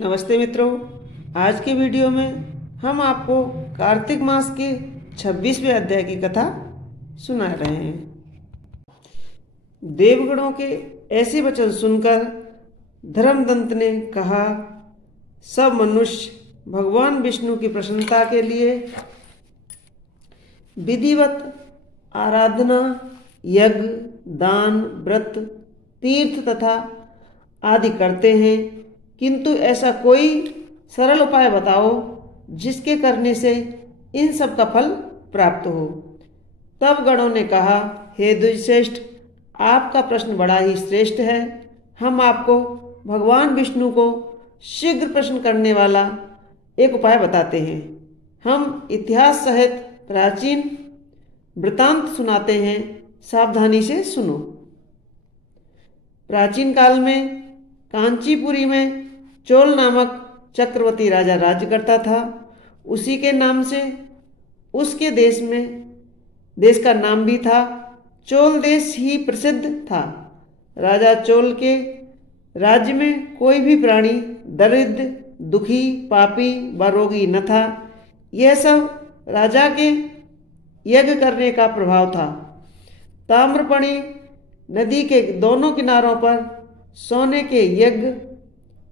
नमस्ते मित्रों। आज के वीडियो में हम आपको कार्तिक मास के 26वें अध्याय की कथा सुना रहे हैं। देवगणों के ऐसे वचन सुनकर धर्मदंत ने कहा, सब मनुष्य भगवान विष्णु की प्रसन्नता के लिए विधिवत आराधना, यज्ञ, दान, व्रत, तीर्थ तथा आदि करते हैं, किंतु ऐसा कोई सरल उपाय बताओ जिसके करने से इन सब का फल प्राप्त हो। तब गणों ने कहा, हे द्विजश्रेष्ठ, आपका प्रश्न बड़ा ही श्रेष्ठ है। हम आपको भगवान विष्णु को शीघ्र प्रसन्न करने वाला एक उपाय बताते हैं। हम इतिहास सहित प्राचीन वृतांत सुनाते हैं, सावधानी से सुनो। प्राचीन काल में कांचीपुरी में चोल नामक चक्रवर्ती राजा राज्य करता था। उसी के नाम से उसके देश का नाम भी था। चोल देश ही प्रसिद्ध था। राजा चोल के राज्य में कोई भी प्राणी दरिद्र, दुखी, पापी व रोगी न था। यह सब राजा के यज्ञ करने का प्रभाव था। ताम्रपर्णी नदी के दोनों किनारों पर सोने के यज्ञ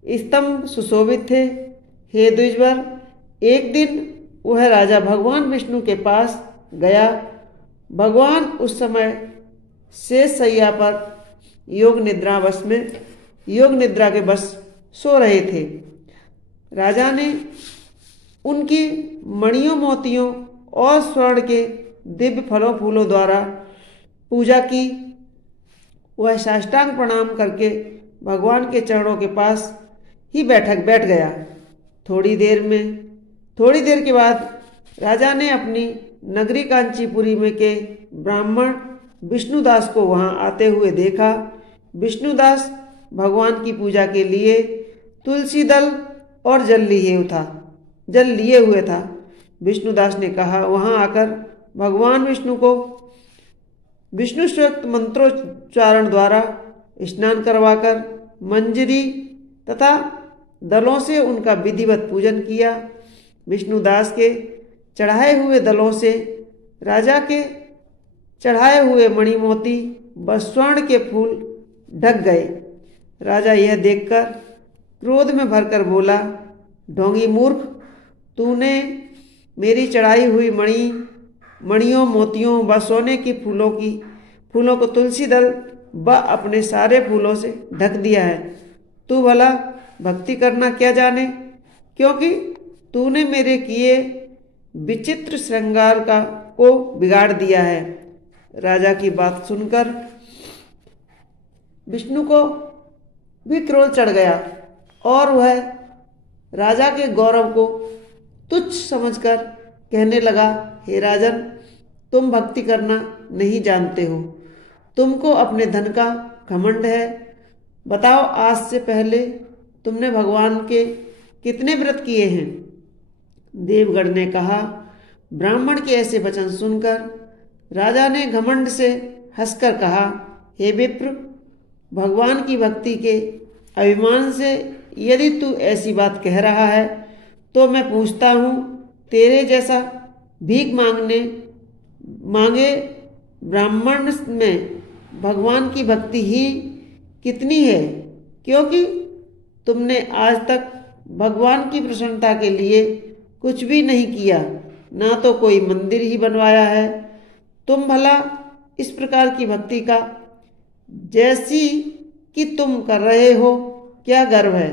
स्तंभ सुशोभित थे। हे द्विजवर, एक दिन वह राजा भगवान विष्णु के पास गया। भगवान उस समय शेष शैया पर योग निद्रा के बस सो रहे थे। राजा ने उनकी मणियों, मोतियों और स्वर्ण के दिव्य फलों फूलों द्वारा पूजा की। वह साष्टांग प्रणाम करके भगवान के चरणों के पास ही बैठ गया। थोड़ी देर के बाद राजा ने अपनी नगरी कांचीपुरी में के ब्राह्मण विष्णुदास को वहां आते हुए देखा। विष्णुदास भगवान की पूजा के लिए तुलसी दल और जल लिए हुए था। विष्णुदास ने कहा, वहां आकर भगवान विष्णु को विष्णु सूक्त मंत्रोच्चारण द्वारा स्नान करवाकर मंजरी तथा दलों से उनका विधिवत पूजन किया। विष्णुदास के चढ़ाए हुए दलों से राजा के चढ़ाए हुए मणिमोती व स्वर्ण के फूल ढक गए। राजा यह देखकर क्रोध में भरकर बोला, ढोंगी मूर्ख, तूने मेरी चढ़ाई हुई मणियों, मोतियों व सोने की फूलों को तुलसी दल व अपने सारे फूलों से ढक दिया है। तू भला भक्ति करना क्या जाने, क्योंकि तूने मेरे किए विचित्र श्रृंगार को बिगाड़ दिया है। राजा की बात सुनकर विष्णु को भी क्रोध चढ़ गया और वह राजा के गौरव को तुच्छ समझकर कहने लगा, हे राजन, तुम भक्ति करना नहीं जानते हो। तुमको अपने धन का घमंड है। बताओ, आज से पहले तुमने भगवान के कितने व्रत किए हैं? देवगण ने कहा। ब्राह्मण के ऐसे वचन सुनकर राजा ने घमंड से हंसकर कहा, हे विप्र, भगवान की भक्ति के अभिमान से यदि तू ऐसी बात कह रहा है तो मैं पूछता हूँ, तेरे जैसा भीख मांगे ब्राह्मण में भगवान की भक्ति ही कितनी है? क्योंकि तुमने आज तक भगवान की प्रसन्नता के लिए कुछ भी नहीं किया, ना तो कोई मंदिर ही बनवाया है। तुम भला इस प्रकार की भक्ति का जैसी कि तुम कर रहे हो क्या गर्व है?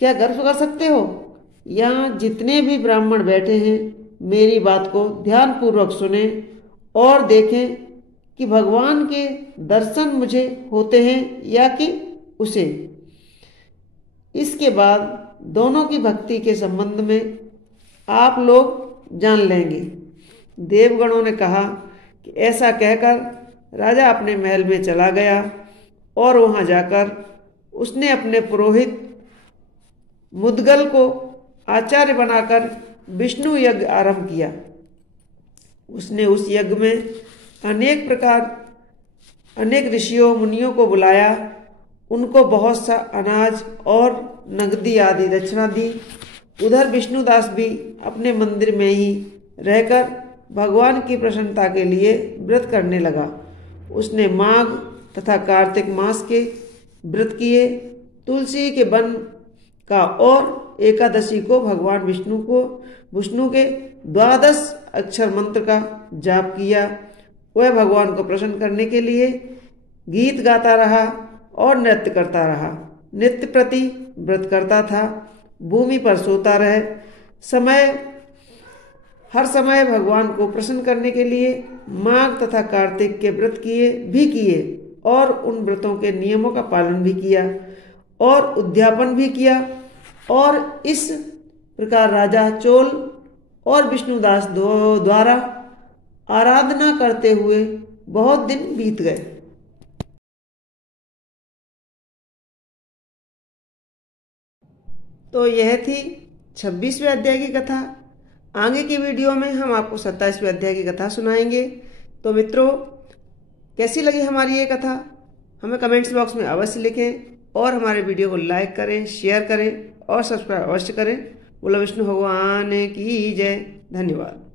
क्या गर्व कर सकते हो? यहाँ जितने भी ब्राह्मण बैठे हैं, मेरी बात को ध्यानपूर्वक सुने और देखें कि भगवान के दर्शन मुझे होते हैं या कि उसे। इसके बाद दोनों की भक्ति के संबंध में आप लोग जान लेंगे। देवगणों ने कहा कि ऐसा कहकर राजा अपने महल में चला गया और वहां जाकर उसने अपने पुरोहित मुद्गल को आचार्य बनाकर विष्णु यज्ञ आरंभ किया। उसने उस यज्ञ में अनेक ऋषियों मुनियों को बुलाया। उनको बहुत सा अनाज और नगदी आदि दक्षिणा दी। उधर विष्णुदास भी अपने मंदिर में ही रहकर भगवान की प्रसन्नता के लिए व्रत करने लगा। उसने माघ तथा कार्तिक मास के व्रत किए, तुलसी के वन का और एकादशी को भगवान विष्णु के 12 अक्षर मंत्र का जाप किया। वह भगवान को प्रसन्न करने के लिए गीत गाता रहा और नृत्य करता रहा। नित्य प्रति व्रत करता था, भूमि पर सोता रहे, हर समय भगवान को प्रसन्न करने के लिए माघ तथा कार्तिक के व्रत किए और उन व्रतों के नियमों का पालन भी किया और उद्यापन भी किया। और इस प्रकार राजा चोल और विष्णुदास द्वारा आराधना करते हुए बहुत दिन बीत गए। तो यह थी 26वें अध्याय की कथा। आगे की वीडियो में हम आपको 27वें अध्याय की कथा सुनाएंगे। तो मित्रों, कैसी लगी हमारी ये कथा हमें कमेंट्स बॉक्स में अवश्य लिखें और हमारे वीडियो को लाइक करें, शेयर करें और सब्सक्राइब अवश्य करें। बोलो विष्णु भगवान की जय। धन्यवाद।